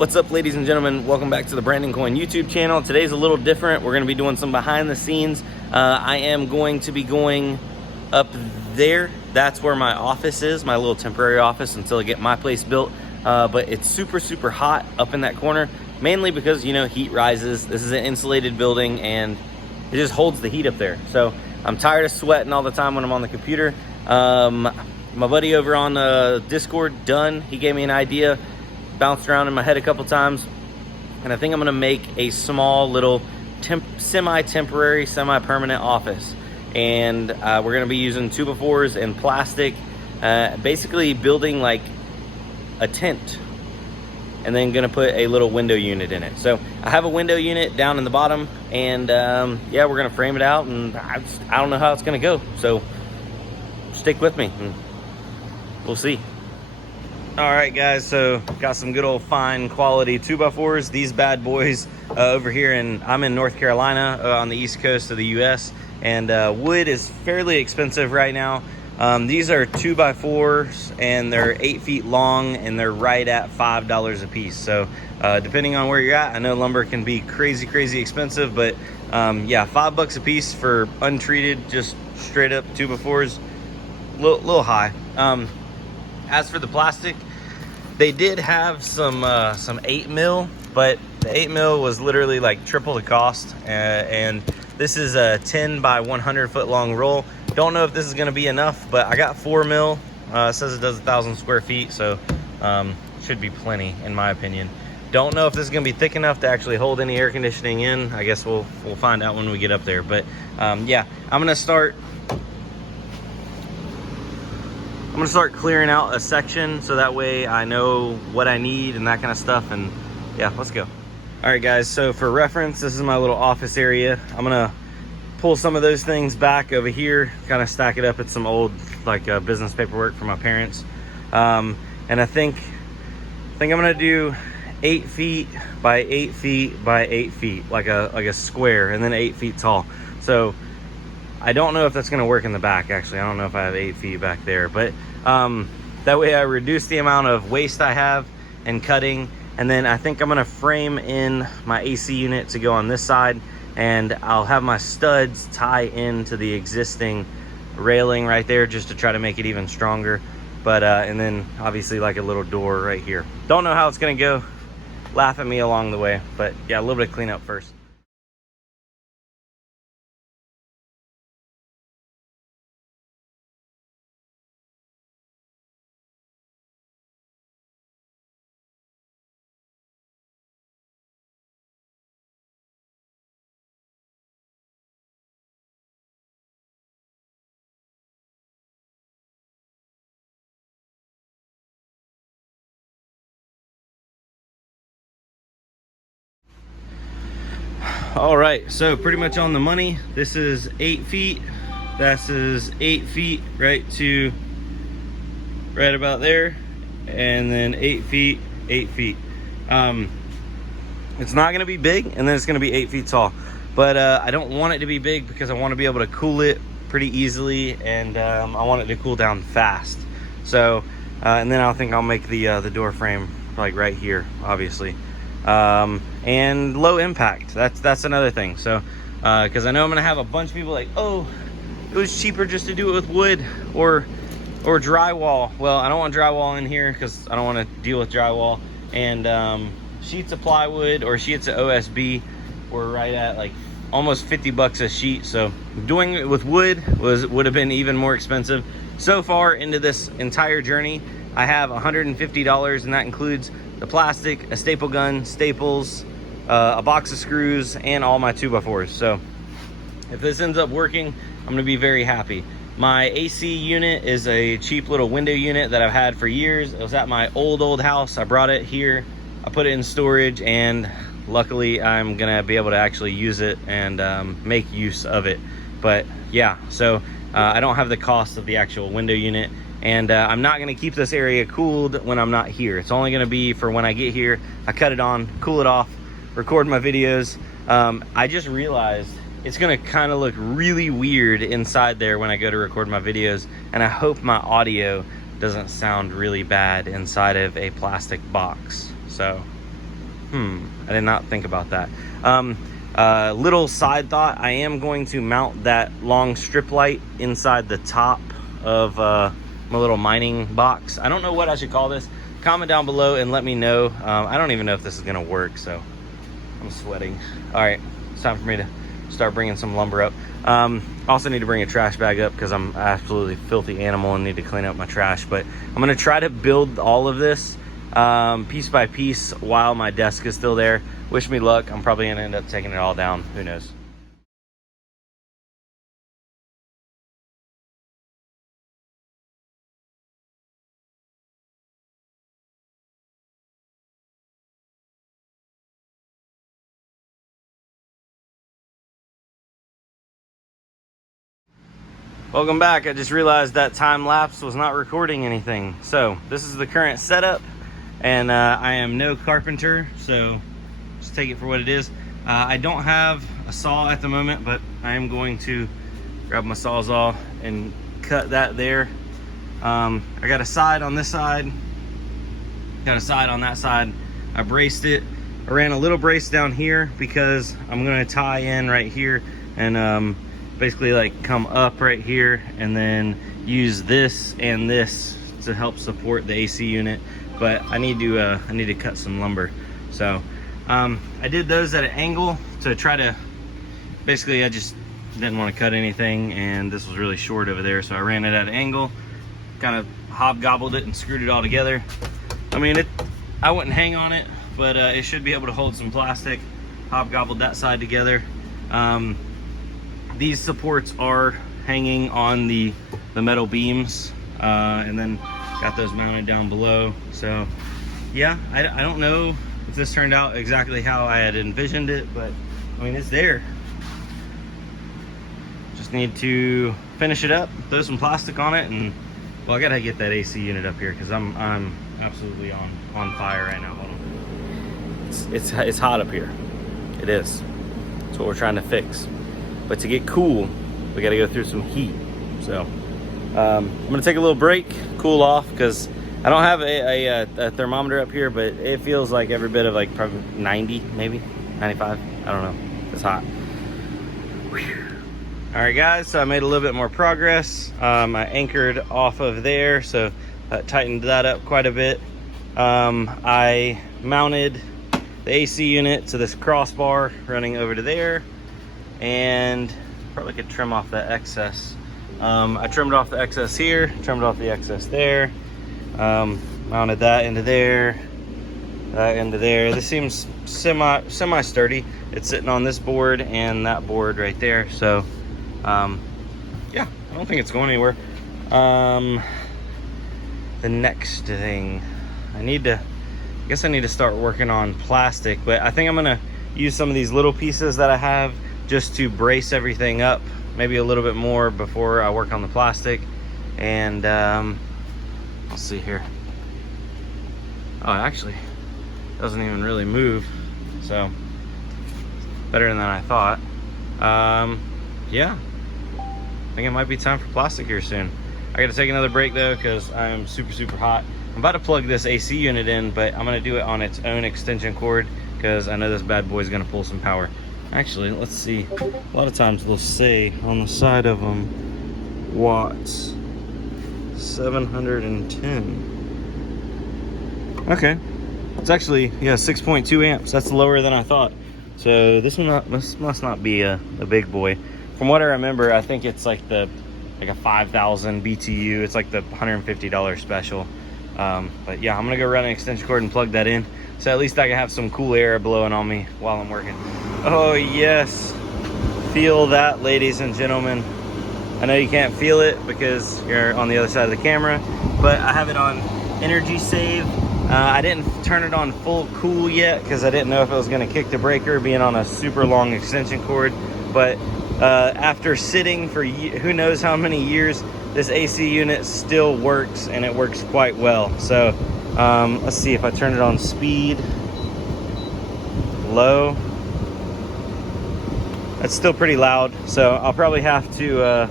What's up, ladies and gentlemen? Welcome back to the Brandon Coyne YouTube channel. Today's a little different. We're going to be doing some behind the scenes. I am going to be going up there. That's where my office is, my little temporary office until I get my place built. But it's super hot up in that corner, mainly because, you know, heat rises. This is an insulated building and it just holds the heat up there. So I'm tired of sweating all the time when I'm on the computer. My buddy over on Discord, Dunn, he gave me an idea. Bounced around in my head a couple times, and I think I'm gonna make a small little semi-temporary, semi-permanent office. And we're gonna be using 2x4s and plastic, basically building like a tent, and then gonna put a little window unit in it. So I have a window unit down in the bottom, and yeah, we're gonna frame it out, and I don't know how it's gonna go, so stick with me and we'll see. All right, guys, so got some good old fine quality 2x4s. These bad boys over here, and I'm in North Carolina on the east coast of the US, and wood is fairly expensive right now. These are 2x4s and they're 8 feet long, and they're right at $5 a piece. So depending on where you're at, I know lumber can be crazy expensive, but yeah, $5 a piece for untreated, just straight up 2x4s, little high. As for the plastic, they did have some 8 mil, but the 8 mil was literally like triple the cost. And this is a 10 by 100 foot long roll. Don't know if this is gonna be enough, but I got 4 mil. It says it does 1,000 square feet, so should be plenty in my opinion. Don't know if this is gonna be thick enough to actually hold any air conditioning in. I guess we'll find out when we get up there. But yeah, I'm gonna start clearing out a section so that way I know what I need and that kind of stuff. And yeah, let's go. All right, guys, so for reference, this is my little office area. I'm gonna pull some of those things back over here, kind of stack it up at some old like business paperwork from my parents. And I think I'm gonna do 8 feet by 8 feet by 8 feet, like a square, and then 8 feet tall. So I don't know if that's gonna work in the back. Actually, I don't know if I have 8 feet back there, but that way I reduce the amount of waste I have and cutting. And then I think I'm gonna frame in my AC unit to go on this side, and I'll have my studs tie into the existing railing right there just to try to make it even stronger. But and then obviously like a little door right here. Don't know how it's gonna go. Laugh at me along the way, but yeah, a little bit of cleanup first. All right, so pretty much on the money. This is 8 feet. This is 8 feet right about there, and then 8 feet, 8 feet. It's not gonna be big, and then it's gonna be 8 feet tall. But I don't want it to be big because I want to be able to cool it pretty easily, and I want it to cool down fast. So, and then I think I'll make the door frame like right here, obviously. And low impact, that's another thing. So because I know I'm gonna have a bunch of people like, oh, it was cheaper just to do it with wood or drywall. Well, I don't want drywall in here because I don't want to deal with drywall. And sheets of plywood or sheets of OSB were right at like almost 50 bucks a sheet. So doing it with wood would have been even more expensive. So far into this entire journey, I have $150, and that includes the plastic, a staple gun, staples, a box of screws, and all my 2x4s. So if this ends up working, I'm gonna be very happy. My AC unit is a cheap little window unit that I've had for years. It was at my old house. I brought it here, I put it in storage, and luckily I'm gonna be able to actually use it and make use of it. But yeah, so I don't have the cost of the actual window unit. And I'm not gonna keep this area cooled when I'm not here. It's only gonna be for when I get here. I cut it on, cool it off, record my videos. I just realized it's gonna kind of look really weird inside there when I go to record my videos, and I hope my audio doesn't sound really bad inside of a plastic box. So I did not think about that. Little side thought, I am going to mount that long strip light inside the top of my little mining box. I don't know what I should call this. Comment down below and let me know. I don't even know if this is gonna work, so I'm sweating. All right, it's time for me to start bringing some lumber up. Also need to bring a trash bag up because I'm absolutely filthy animal and need to clean up my trash. But I'm gonna try to build all of this piece by piece while my desk is still there. Wish me luck. I'm probably gonna end up taking it all down. Who knows? Welcome back. I just realized that time lapse was not recording anything. So this is the current setup, and I am no carpenter, so just take it for what it is. I don't have a saw at the moment, but I am going to grab my Sawzall and cut that there. I got a side on this side, got a side on that side. I braced it. I ran a little brace down here because I'm going to tie in right here and basically like come up right here and then use this and this to help support the AC unit. But I need to cut some lumber. So I did those at an angle to try to, basically I just didn't want to cut anything, and this was really short over there, so I ran it at an angle, kind of hobgobbled it and screwed it all together. I mean, I wouldn't hang on it, but it should be able to hold some plastic. Hobgobbled that side together. These supports are hanging on the metal beams, and then got those mounted down below. So yeah, I don't know if this turned out exactly how I had envisioned it, but I mean, it's there. Just need to finish it up, throw some plastic on it, and well, I gotta get that AC unit up here because I'm absolutely on fire right now. Hold on. It's hot up here. It is. That's what we're trying to fix. But to get cool, we got to go through some heat. So I'm gonna take a little break, cool off, because I don't have a thermometer up here, but it feels like every bit of like probably 90, maybe 95. I don't know. It's hot. Whew. All right, guys. So I made a little bit more progress. I anchored off of there, so that tightened that up quite a bit. I mounted the AC unit to this crossbar running over to there. And probably could trim off that excess. I trimmed off the excess here, trimmed off the excess there, mounted that into there, that into there. This seems semi sturdy. It's sitting on this board and that board right there. So yeah, I don't think it's going anywhere. The next thing, I guess I need to start working on plastic, but I think I'm gonna use some of these little pieces that I have just to brace everything up, maybe a little bit more before I work on the plastic. And let's see here. Oh, it actually doesn't even really move, so better than I thought. Yeah, I think it might be time for plastic here soon. I gotta take another break though because I'm super hot. I'm about to plug this AC unit in, but I'm gonna do it on its own extension cord because I know this bad boy is gonna pull some power. Actually, let's see. A lot of times they'll say on the side of them, watts, 710. Okay, it's actually, yeah, 6.2 amps. That's lower than I thought. So this must not be a big boy. From what I remember, I think it's like a 5,000 BTU. It's like the $150 special. But yeah, I'm gonna go run an extension cord and plug that in, so at least I can have some cool air blowing on me while I'm working. Oh yes, feel that, ladies and gentlemen. I know you can't feel it because you're on the other side of the camera, but I have it on energy save. I didn't turn it on full cool yet because I didn't know if it was gonna kick the breaker being on a super long extension cord. But after sitting for who knows how many years, this AC unit still works, and it works quite well. So let's see if I turn it on speed, low. That's still pretty loud, so I'll probably have to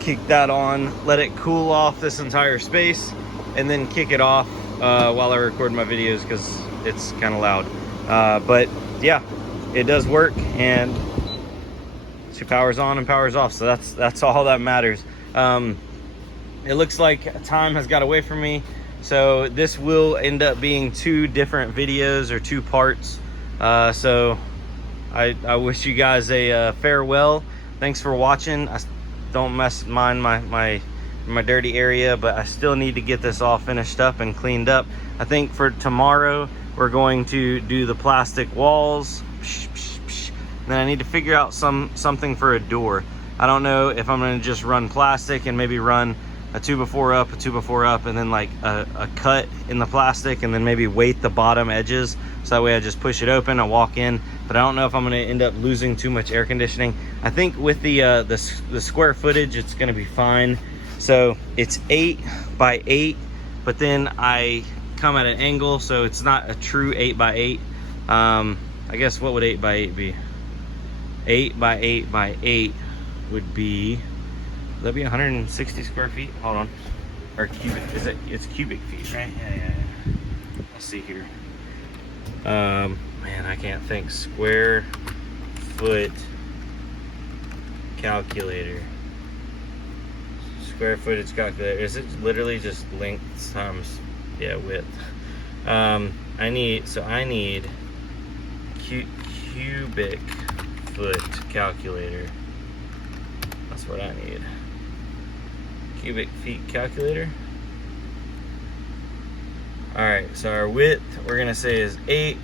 kick that on, let it cool off this entire space, and then kick it off while I record my videos because it's kind of loud. But yeah, it does work, and she powers on and powers off, so that's all that matters. It looks like time has got away from me, so this will end up being 2 different videos, or 2 parts. So I wish you guys a farewell. Thanks for watching. I don't mind my dirty area, but I still need to get this all finished up and cleaned up. I think for tomorrow we're going to do the plastic walls. Then I need to figure out something for a door. I don't know if I'm going to just run plastic and maybe run a 2x4 up, a 2x4 up, and then like a cut in the plastic, and then maybe weight the bottom edges, so that way I just push it open and walk in. But I don't know if I'm going to end up losing too much air conditioning. I think with the square footage, it's going to be fine. So it's 8 by 8, but then I come at an angle, so it's not a true 8 by 8. I guess what would 8 by 8 be? 8 by 8 by 8 would be, would that be 160 square feet? Hold on. Or cubic, it's cubic feet, right? Yeah. Let's see here. Man, I can't think. Square foot calculator. Square footage calculator. Is it literally just length times, yeah, width? I need cubic foot calculator. That's what I need. Cubic feet calculator. All right, so our width we're gonna say is 8.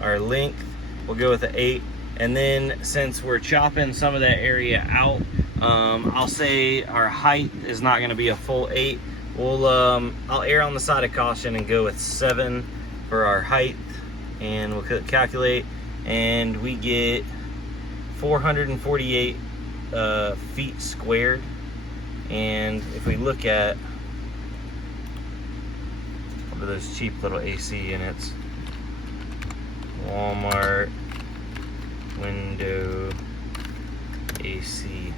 Our length, we'll go with the 8. And then since we're chopping some of that area out, I'll say our height is not gonna be a full 8. We'll I'll err on the side of caution and go with 7 for our height, and we'll calculate, and we get 448 feet squared. And if we look at those cheap little AC units, Walmart window AC,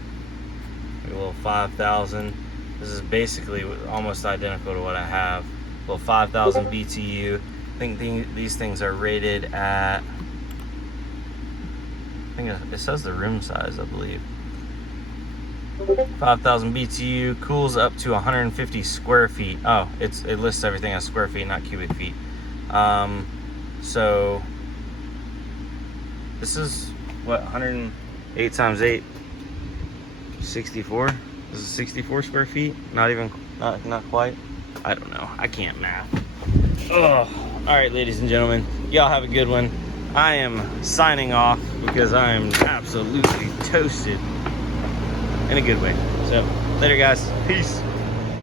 a little 5,000. This is basically almost identical to what I have. A little 5,000 BTU. I think these things are rated at, I think it says the room size, I believe. 5,000 BTU, cools up to 150 square feet. Oh, it lists everything as square feet, not cubic feet. So this is what, 108 times 8, 64. This is 64 square feet. Not even, not quite. I don't know. I can't math. Oh, all right, ladies and gentlemen, y'all have a good one. I am signing off because I am absolutely toasted in a good way. So later, guys. Peace.